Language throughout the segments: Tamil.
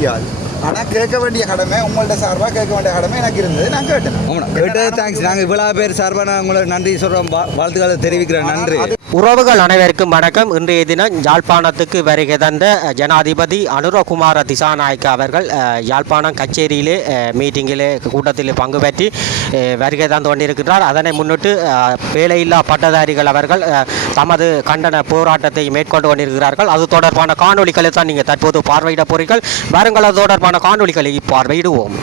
தெரியாது ஆனா கேட்க வேண்டிய கடமை உங்கள்ட்ட சார்பா கேட்க வேண்டிய கடமை எனக்கு இருந்தது. நான் கேட்டேன். கேட்டது தேங்க்ஸ் நாங்கள் இவ்வளோ பேர் சார்பாக நான் உங்களுக்கு நன்றி சொல்கிறோம் வாழ்த்துக்களை தெரிவிக்கிறேன். நன்றி. உறவுகள் அனைவருக்கும் வணக்கம். இன்றைய தினம் யாழ்ப்பாணத்துக்கு வருகை தந்த ஜனாதிபதி அனுரகுமார திசாநாயக்க அவர்கள் யாழ்ப்பாணம் கச்சேரியிலே மீட்டிங்கிலே கூட்டத்தில் பங்கு பெற்றி வருகை தந்து கொண்டிருக்கிறார் அதனை முன்னிட்டு வேலையில்லா பட்டதாரிகள் அவர்கள் தமது கண்டன போராட்டத்தை மேற்கொண்டு கொண்டிருக்கிறார்கள். அது தொடர்பான காணொளிகளை தான் நீங்கள் தற்போது பார்வையிட போறீர்கள். வருங்கள் அது தொடர்பான காணொளிகளை பார்வையிடுவோம்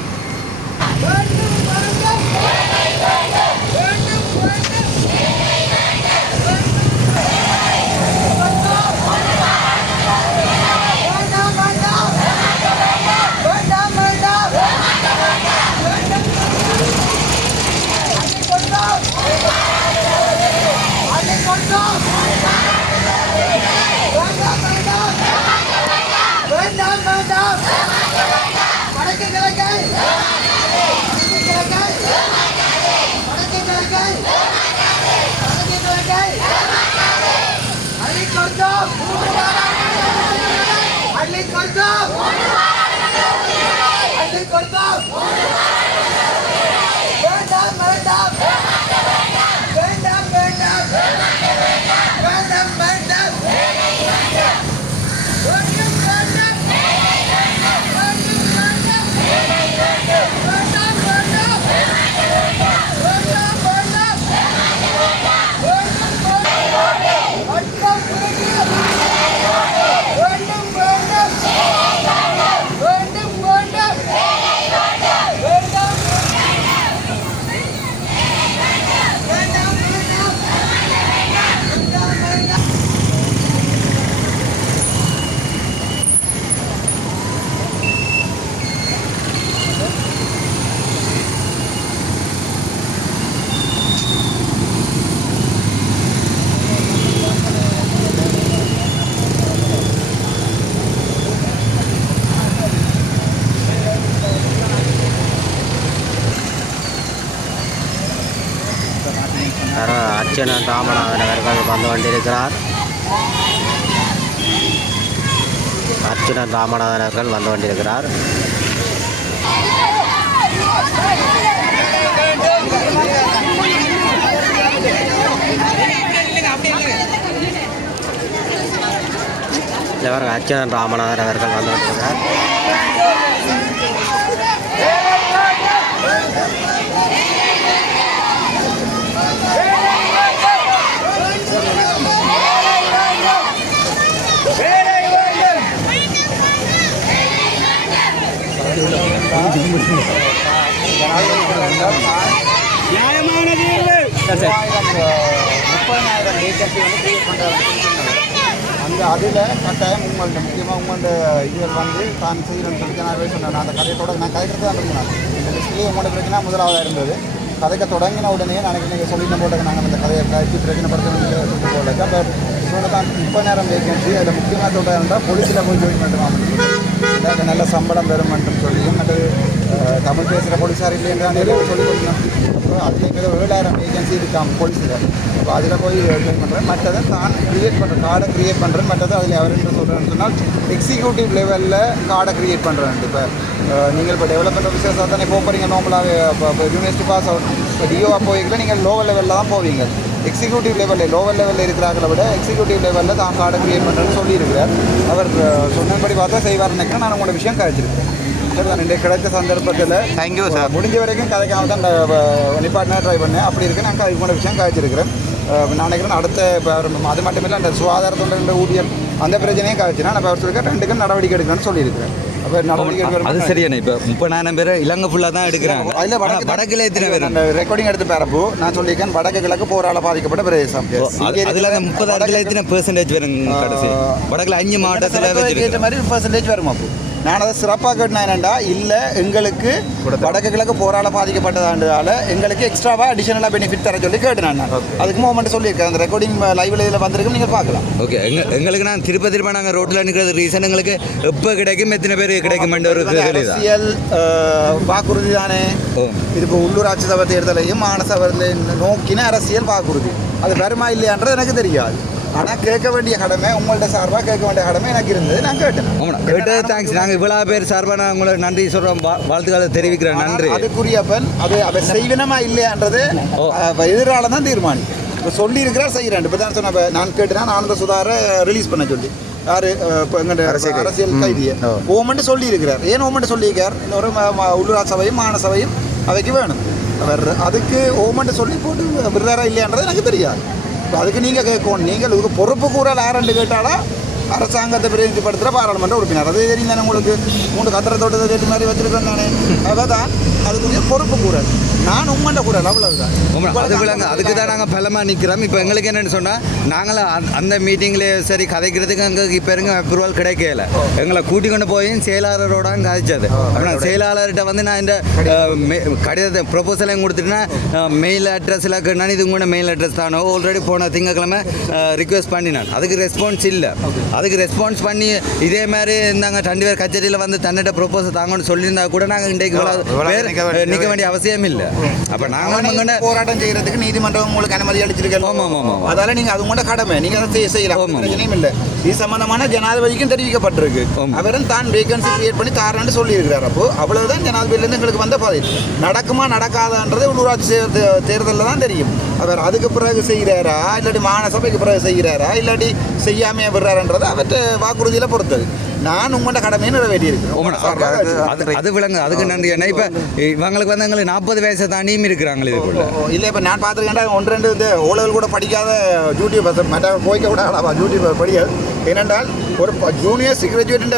ராமநாதன் அவர்கள் வந்து கொண்டிருக்கிறார் அர்ச்சனன் ராமநாதன் அவர்கள் வந்து கொண்டிருக்கிறார் இவர் அர்ச்சனன் ராமநாதன் அவர்கள் வந்து கொண்டிருக்கிறார் முப்பதாயிரம் வேகன்சி வந்து கிரியேட் பண்ணுறாங்க அந்த அதில் கட்டாயம் உங்கள்கிட்ட முக்கியமாக உங்கள்கிட்ட இதுகள் வந்து தான் செய்யணும்னு சொல்லி நான் சொன்னேன். அந்த கதையத்தோட நான் கதைக்கிறது தான் இருந்தேன் இந்த லிஸ்ட்லேயே உங்களோட பிரச்சனை முதலாவதாக இருந்தது. கதைக்க தொடங்கின உடனே எனக்கு நீங்கள் சொல்லிட்டு போட்டது நாங்கள் அந்த கதையை கழிச்சு பிரச்சனைப்படுத்தணும்னு சொல்லிட்டு போடல பட் இன்னொன்று தான் முப்பதாயிரம் வேகன்சி அதில் முக்கியமாக இருந்தால் போலீஸில் போய் ஜாயின் பண்ணுவாங்க நல்ல சம்பளம் பெறும் சொல்லியும் சொல்லி அஹ், தமிழ் பேசுகிற போலீஸார் இல்லைன்றா நிறைய சொல்லி கொடுக்கணும் அதில் எங்களை ஏழாயிரம் ஏஜென்சி இருக்காம் போலீஸில் இப்போ அதில் போய் ஜாயின் பண்ணுறேன் மற்றதை தான் க்ரியேட் பண்ணுறேன் கார்டை க்ரியேட் பண்ணுறேன் மற்றது அதில் அவர் என்ன சொல்கிறேன்னு சொன்னால் எக்ஸிக்யூட்டிவ் லெவலில் கார்டை க்ரியேட் பண்ணுறேன் இப்போ நீங்கள் இப்போ டெவலப்மெண்ட் ஆஃபீஸர்ஸாக தானே போக போகிறீங்க நார்மலாகவே இப்போ யூனிவர்சிட்டி பாஸ் அவுட் இப்போ டிஓவாக போவீங்களா நீங்கள் லோவர் லெவலில் தான் போவீங்க எக்ஸிக்யூட்டிவ் லெவலில் லோவர் லெவலில் இருக்கிறாங்கள விட எக்ஸிக்யூட்டிவ் லெவலில் தான் கார்டை க்ரியேட் பண்ணுறேன்னு சொல்லியிருக்கிறார் அவர் சொன்னபடி பார்த்தா செய்வார்னுக்கு நான் உங்களோட விஷயம் கழிச்சிருக்கேன் சரி கிடைச்ச சந்தர்ப்பத்தில் தேங்க்யூ சார் முடிஞ்ச வரைக்கும் கதைக்காம தான் நிப்பாட்டினா ட்ரை பண்ணேன். அப்படி இருக்கு. நான் அதுக்கு போன விஷயம் காய்ச்சிருக்கிறேன். நான் நினைக்கிறேன் அடுத்த இப்போ அது மட்டும் இல்லை அந்த சுகாதாரத்தோட ஊதியம் அந்த பிரச்சனையும் காய்ச்சினா நான் இப்போ அவர் சொல்லியிருக்கேன் ரெண்டுக்கும் நடவடிக்கை எடுக்கணும்னு சொல்லியிருக்கிறேன். அது சரியான இப்போ முப்பதாயிரம் பேர் இலங்கை ஃபுல்லாக தான் எடுக்கிறாங்க. அதில் வடக்கு வடக்குல எத்தனை பேர்? அந்த ரெக்கார்டிங் எடுத்து பேரப்போ. நான் சொல்லியிருக்கேன் வடக்கு கிழக்கு போரால பாதிக்கப்பட்ட பிரதேசம். அது- அதுல அந்த முப்பதாயிரத்துல எத்தனை பெர்சன்டேஜ் வரும் கடைசி? வடக்குல அஞ்சு மாவட்டத்தில் ஏற்ற மாதிரி பர்சன்டேஜ் வரும் அப்போ நான் அதை சிறப்பாக கேட்டேன் என்னண்டா இல்லை எங்களுக்கு வடக்கு கிழக்கு போரால பாதிக்கப்பட்டதாண்டதால எங்களுக்கு எக்ஸ்ட்ராவாக அடிஷனலாக பெனிஃபிட் தர சொல்லி கேட்டேன் நான். அதுக்கு மூமெண்ட் சொல்லியிருக்கேன். அந்த ரெக்கார்டிங் லைவ்ல இதில் வந்திருக்கும் நீங்கள் பார்க்கலாம். ஓகே எங்க எங்களுக்கு நான் திருப்ப திருப்ப நாங்கள் ரோட்டில் நிற்கிறது ரீசன் எங்களுக்கு எப்போ கிடைக்கும் எத்தனை பேர் கிடைக்கும் அரசியல் வாக்குறுதி தானே. இது இப்போ உள்ளூராட்சி சபை தேர்தலையும் மாநில சபையிலையும் நோக்கின அரசியல் வாக்குறுதி. அது வருமா இல்லையான்றது எனக்கு தெரியாது. ஆனால் கேட்க வேண்டிய கடமை உங்கள்ட்ட சார்பாக கேட்க வேண்டிய கடமை எனக்கு இருந்தது. நான் கேட்டேன். ஆமாண்ணா கேட்டது தேங்க்ஸ் நாங்கள் இவ்வளோ பேர் சார்பாக நான் உங்களுக்கு நன்றி சொல்கிறோம் வாழ்த்துக்களை தெரிவிக்கிறேன். நன்றி. அதுக்குரியப்பன் அது அவ செய்வனமா இல்லையான்றது. எதிரால தான் தீர்மானிக்கும். இப்போ சொல்லி இருக்கிறார் செய்கிறேன் இப்போ தான் சொன்ன நான் கேட்டேன் ஆனந்த சுதாரை ரிலீஸ் பண்ண சொல்லி. யாரு இப்போ எங்கள்ட அரசியல் கைதியை. ஓமன்ட்டு சொல்லி இருக்கிறார் ஏன் ஓமன்ட்டு சொல்லியிருக்கார் ம- உள்ளூராட்சி சபையும் மாகாண சபையும் அவைக்கு வேணும். அவர் அதுக்கு ஓமன்ட்டு சொல்லி போட்டு விடுறாரா இல்லையான்றது எனக்கு தெரியாது. இப்போ அதுக்கு நீங்கள் கேட்கணும். நீங்கள் இதுக்கு பொறுப்பு கூறல் யாருன்னு கேட்டாலும் அரசாங்கத்தை பிரதிநிதிப்படுத்துகிற பாராளுமன்ற உறுப்பினர். அது தெரியும் தானே உங்களுக்கு? மூணு கத்திர தோட்டத்தை தேடி மாதிரி வச்சிருக்கேன் தானே? அதான். அதுக்குரிய பொறுப்பு கூறல் நான் உம்மண்ட கூறல் அவ்வளவுதான் ஆமாம் அது விளங்க அதுக்கு தான் நாங்கள் பலமாக நிற்கிறோம் இப்போ எங்களுக்கு என்னென்னு சொன்னால் நாங்களும் அந்த- மீட்டிங்லேயே சரி கதைக்கிறதுக்கு எங்களுக்கு இப்போ இருங்க அப்ரூவல் கிடைக்கல. எங்களை கூட்டி கொண்டு போய் செயலாளரோட கதைச்சது அப்புறம் செயலாளர்கிட்ட வந்து நான் இந்த கடிதத்தை ப்ரொபோசலையும் கொடுத்துட்டுனா மெயில் அட்ரஸில் நான் இது உங்களோட மெயில் அட்ரஸ் தானோ? ஆல்ரெடி போன திங்கக்கிழமை ரிக்வெஸ்ட் பண்ணினான் அதுக்கு ரெஸ்பான்ஸ் இல்லை. அதுக்கு ரெஸ்பான்ஸ் பண்ணி இதே மாதிரி இருந்தாங்க ரெண்டு பேர் கச்சேரியில் வந்து தன்னிட்ட ப்ரொபோசல் தாங்கன்னு சொல்லியிருந்தா கூட நாங்கள் இன்றைக்கு நிற்க வேண்டிய அவசியம் இல்லை. அப்போ அவனை போராட்டம் செய்யறதுக்கு நீதிமன்றம் உங்களுக்கு அனுமதி அளிச்சிருக்கேன் ஆமா, ஆமா, ஆமா. அதால நீங்க அது கூட கடமை. நீங்க அதை செய்ய- செய்யலாம். பிரச்சனையும் இல்லை. இது சம்பந்தமான ஜனாதிபதிக்கும் தெரிவிக்கப்பட்டிருக்கு. அவரும் தான் வேகன்சி கிரியேட் பண்ணி தாரேன்னு சொல்லி இருக்கிறார் அப்போ அவ்வளவுதான் ஜனாதிபதியிலேருந்து எங்களுக்கு வந்த பதில். நடக்குமா நடக்காதான்றது உள்ளூராட்சி தேர்தலில் தான் தெரியும். அவர் அதுக்கு பிறகு செய்கிறாரா? இல்லாட்டி மாகாண சபைக்கு பிறகு செய்கிறாரா? இல்லாட்டி செய்யாமையா விடுறாருன்றது அவர்கிட்ட வாக்குறுதியில பொறுத்தது. நான் உங்களோட கடமையை நிறைவேற்றியிருக்கேன். அது விளங்கு. அதுக்கு நன்றி அண்ணா இப்போ இவங்களுக்கு வந்து எங்களுக்கு நாற்பது வயசை தாண்டியும் இருக்கிறாங்களே இதுக்குள்ள இல்லை இப்போ நான் பார்த்துருக்கேன்டா ஒன்று ரெண்டு இந்த ஓலவில் கூட படிக்காத யூடியூபர் மற்ற போய்க்க கூட யூடியூபர் படிக்காது ஏனென்றால் ஒரு ஜூனியர் கிராஜுவேட்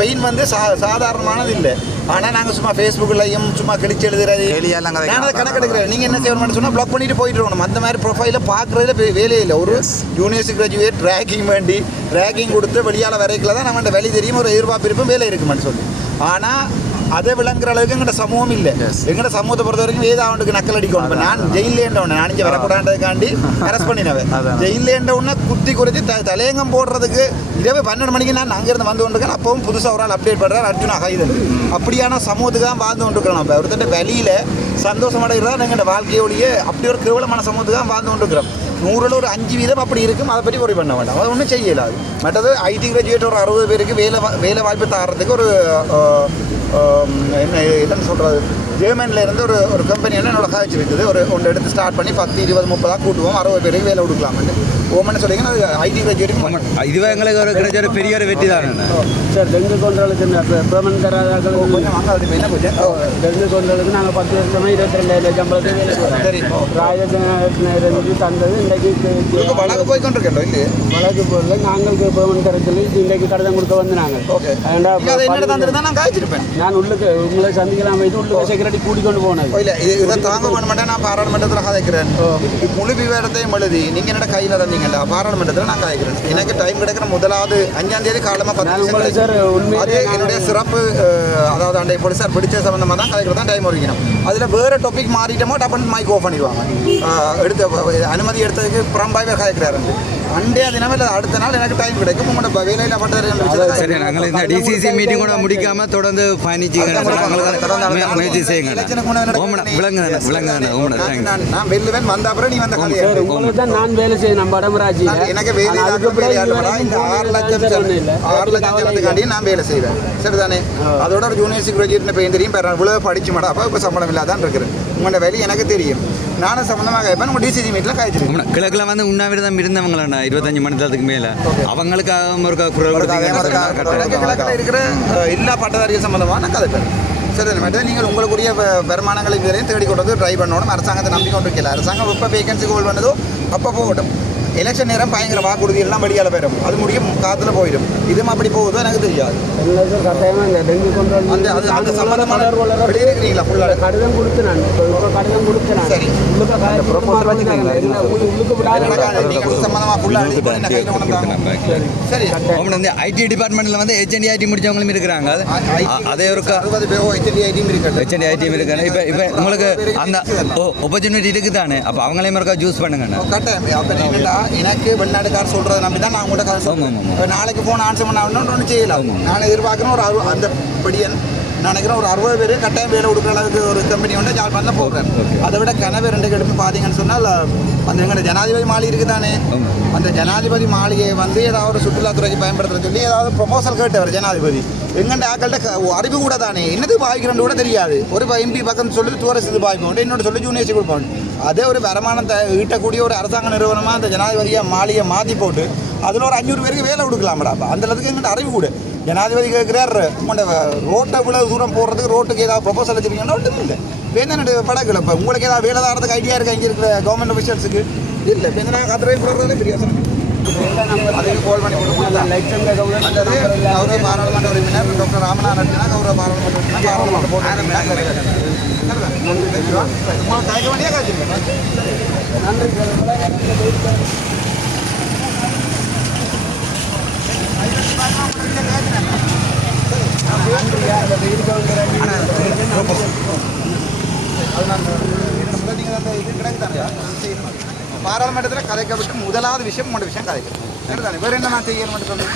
பெயின் வந்து சா சாதாரணமானது இல்லை ஆனால் நாங்கள் சும்மா ஃபேஸ்புக்லையும் சும்மா கிழிச்சு எழுதுறது வெளியெல்லாம். நான் அதை கணக்கெடுக்கிறேன் நீங்கள் என்ன செய்யணும்னு சொன்னால் ப்ளாக் பண்ணிட்டு போயிட்டு இருக்கணும். அந்த மாதிரி ப்ரொஃபைலை பார்க்குறதுல வேலையே இல்லை. ஒரு யூனிவர்சிட்டி கிராஜுவேட் ரேக்கிங் வேண்டி ரேக்கிங் கொடுத்து வெளியால் வரைக்கில் தான் நம்மகிட்ட வெளி தெரியும். ஒரு எதிர்பார்ப்பு இருப்பும் வேலை இருக்குமான்னு சொல்லி. ஆனால் அதை விளங்குற அளவுக்கு எங்கள்ட சமூகம் இல்லை. எங்கள்ட சமூகத்தை பொறுத்த வரைக்கும் வேதாவுண்டுக்கு நக்கல் அடிக்கணும் இப்போ நான் ஜெயிலேண்டவன நான் இங்கே வரக்கூடாதுக்காண்டி அரெஸ்ட் பண்ணினவன் ஜெயிலேண்டவுடனே குத்தி குறைச்சி த தலையங்கம் போடுறதுக்கு இரவு பன்னெண்டு மணிக்கு நான் அங்கேருந்து வந்து கொண்டிருக்கேன் அப்பவும் புதுசாக ஒரு ஆள் அப்டேட் பண்ணுறாரு அர்ஜுனா கைதன் அப்படியான சமூகத்துக்கு தான் வாழ்ந்து கொண்டிருக்கிறோம் நம்ம ஒருத்தட்ட வெளியில் சந்தோஷமடைகிறதா எங்களோட வாழ்க்கையோடைய அப்படி ஒரு கேவலமான சமூகத்துக்கு தான் வாழ்ந்து கொண்டிருக்கிறோம் நூறில் ஒரு அஞ்சு வீதம் அப்படி இருக்கும் அதை பற்றி worry பண்ண வேண்டாம் அது ஒன்றும் செய்யலாது மற்றது ஐடி கிராஜுவேட் ஒரு அறுபது பேருக்கு வேலை வேலை வாய்ப்பு தரத்துக்கு ஒரு என்ன என்னன்னு சொல்கிறது ஜெர்மனில் இருந்து ஒரு ஒரு கம்பெனி என்ன என்னோட காய்ச்சி ஒரு ஒன்று எடுத்து ஸ்டார்ட் பண்ணி பத்து இருபது முப்பதாக கூட்டுவோம். அறுபது பேருக்கு வேலை கொடுக்கலாம்னு. ஓமன்னு சொல்லிங்கன்னா அது ஐடி ஆமாம். இதுவே எங்களுக்கு ஒரு கிடைச்ச ஒரு பெரிய ஒரு வெற்றி தானே. சார் டெங்கு கொண்டலுக்கு பெர்மனன்ட் தராதாக்கள் கொஞ்சம் வாங்க அது என்ன கொஞ்சம் டெங்கு கொண்டலுக்கு நாங்கள் பத்து வருஷமா இருபத்தி ரெண்டாயிரம் சம்பளத்துக்கு வேலை செய்கிறோம் சரி ராஜத்தினருக்கு தந்தது இன்றைக்கு வழக்கு போய் கொண்டிருக்கேன் இல்லையே? வழக்கு போடல நாங்களுக்கு தர சொல்லி இன்றைக்கு கடிதம் கொடுக்க வந்து நாங்கள் ஓகே. நான் உள்ளுக்கு உங்களை சந்திக்கலாம் வைத்து உள்ளுக்கு செக்யூரிட்டி கூட்டிக் கொண்டு போனது. இல்லை இது இதை தாங்க பண்ண மாட்டேன் நான் பாராளுமன்றத்தில் கதைக்கிறேன். முழு விவரத்தையும் எழுதி நீங்கள் என்னோட கையில் தந்தீங்கல்ல பாராளுமன்றத்தில் நான் கதைக்கிறேன் எனக்கு டைம் கிடைக்கிற முதலாவது அஞ்சாம் தேதி காலமாக பத்து அது என்னுடைய சிறப்பு அதாவது அண்டை போலீஸார் பிடிச்ச சம்மந்தமாக தான் கதைக்கிறது தான் டைம் ஒதுக்கணும் அதில் வேறு டாபிக் மாறிட்டோமோ டப்புன்னு மைக் ஆஃப் பண்ணிடுவாங்க. எடுத்த அனுமதி எடுத்ததுக்கு புறம்பாய் பேர் அண்டே தினம் இல்லை அடுத்த நாள் எனக்கு டைம் கிடைக்கும். உங்களோட வேலையில் பண்ணுறது சரி நாங்கள் இந்த டிசிசி மீட்டிங் கூட முடிக்காம தொடர்ந்து பயணிச்சுங்க நாங்களுக்கு முயற்சி செய்யுங்க. ஓமனா விளங்கு விளங்கு ஓமனா தேங்க்ஸ் நான் வெல்லுவேன். வந்த அப்புறம் நீ வந்த கதையை நான் வேலை செய்யணும் நம்ம நான் எனக்கு வேலை இந்த ஆறு லட்சம் ஆறு லட்சம் செலத்துக்காண்டி நான் வேலை செய்வேன். சரிதானே? அதோட ஒரு யூனிவர்சிட்டி கிராஜுவேட் பெயின் தெரியும் பேர் இவ்வளவு படிச்சு மாடா அப்போ இப்போ சம்பளம் இல்லாதான் இருக்கிறேன். உங்களோட வேலை எனக்கு தெரியும். நானும் சம்பந்தமாக கேட்பேன் உங்கள் டிசிசி மீட்டில் காய்ச்சிருக்கேன் ஆமாண்ணா. கிழக்குல வந்து உண்ணாவிரதம் இருந்தவங்களாண்ணா இருபத்தஞ்சு மணி நேரத்துக்கு மேல? அவங்களுக்காக ஒரு கிழக்கில் இருக்கிற எல்லா பட்டதாரிகள் சம்பந்தமான கதை பேர் சரி மேடம் நீங்கள் உங்களுக்குரிய வருமானங்களை இதுவரையும் தேடி கொண்டு வந்து ட்ரை பண்ணணும். அரசாங்கத்தை நம்பி கொண்டு இருக்கல அரசாங்கம் எப்போ வேகன்சி கோல் பண்ணதோ அப்போ போகட்டும். எலெக்ஷன் நேரம் பயங்கர வாக்குறுதி எல்லாம் வெளியால போயிடும் அது முடியும் காத்துல போயிடும். இதுவும் அப்படி போகுதோ எனக்கு தெரியாது. அந்த அது அந்த சம்பந்தமான வெளியிருக்கிறீங்களா ஃபுல்லாக கடிதம் கொடுத்து நான் கடிதம் கொடுத்து நான். சரி. ஐடி டிபார்ட்மெண்ட்ல வந்து ஹெச்என்டி ஐடி முடிச்சவங்களும் இருக்கிறாங்க. அது- ஒரு ஐடியும் ஹெச்என்டி ஐடி இருக்காங்க. இப்போ இப்போ உங்களுக்கு அந்த ஓ ஆப்பர்ச்சுனிட்டி இருக்குது தானே அப்போ அவங்களையும் இருக்கா சூஸ் என்னடா எனக்கு வெளிநாட்டுக்கார் சொல்கிறத நம்பி தான் நான் உங்கள்கிட்ட கதை. சொல்றேன். நாளைக்கு ஃபோன் ஆன்சர் பண்ண ஒன்று செய்யலாம் நான் எதிர்பார்க்கணும் ஒரு அறு- அந்த படியன் நான் நினைக்கிறேன் ஒரு அறுபது பேர் கட்டாயம் வேலை கொடுக்குற அளவுக்கு ஒரு கம்பெனி வந்து ஜாழ்ப்பாணத்தில் போடுறேன் அதை விட கனவு ரெண்டு கிழமை பார்த்தீங்கன்னு சொன்னால் அந்த எங்களோட ஜனாதிபதி மாளிகை இருக்குதானே? அந்த ஜனாதிபதி மாளிகையை வந்து ஏதாவது ஒரு சுற்றுலாத்துறைக்கு பயன்படுத்துற சொல்லி ஏதாவது ப்ரொமோசல் கேட்டவர் ஜனாதிபதி. எங்கண்ட ஆக்கள்கிட்ட அறிவு கூட தானே. என்னது பாவிக்கிறேன்னு கூட தெரியாது. ஒரு எம்பி பக்கம் சொல்லி டூரிஸ்ட் இது பாவிப்போம் இன்னொரு சொல்லி ஜூனியர்ஸ் கொடுப்போம். அதே ஒரு வருமானத்தை ஈட்டக்கூடிய ஒரு அரசாங்க நிறுவனமாக அந்த ஜனாதிபதியை மாளிகை மாற்றி போட்டு அதில் ஒரு அஞ்சூறு பேருக்கு வேலை கொடுக்கலாம்டா. அப்போ அந்த அளவுக்கு எங்கிட்ட அறிவு கூட. ஜனாதிபதி கேட்குறார் உங்களோட ரோட்டை இவ்வளோ தூரம் போடுறதுக்கு ரோட்டுக்கு ஏதாவது ப்ரொபோசல் வச்சுருக்கீங்கன்னா ஒன்றும் இல்லை. வேந்தனுடைய படகுல இப்போ உங்களுக்கு ஏதாவது வேலை தாரதுக்கு ஐடியா இருக்கா இங்கே இருக்கிற கவர்மெண்ட் அஃபிஷியல்ஸுக்கு இல்லை வேந்தனாக கத்துறை போடுறதே பெரிய யோசனை அதுக்கு கால் பண்ணி கொடுக்கணும் லட்சம் கவுண்டர் அல்லது கௌரவ பாராளுமன்ற உறுப்பினர் டாக்டர் ராமநாதன் ரத்னா கௌரவ பாராளுமன்ற உறுப்பினர் பாராளுமன்ற போட்டு உங்களுக்கு கேட்க வேண்டிய காய்ச்சிருக்கேன் அது முதலாவது விஷயம் மூணு விஷயம் கதைக்கணும் வேறு என்ன நான் செய்யணும் மட்டும் சொல்லு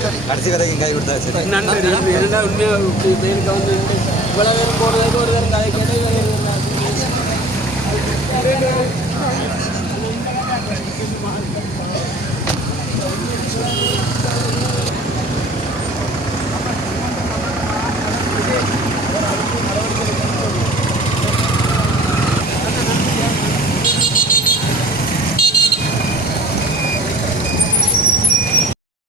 சரி கடைசி வரைக்கும் கை கொடுத்தா சரி என்னடா உண்மையாக இவ்வளோ ஒரு தரம் கதை கேட்டு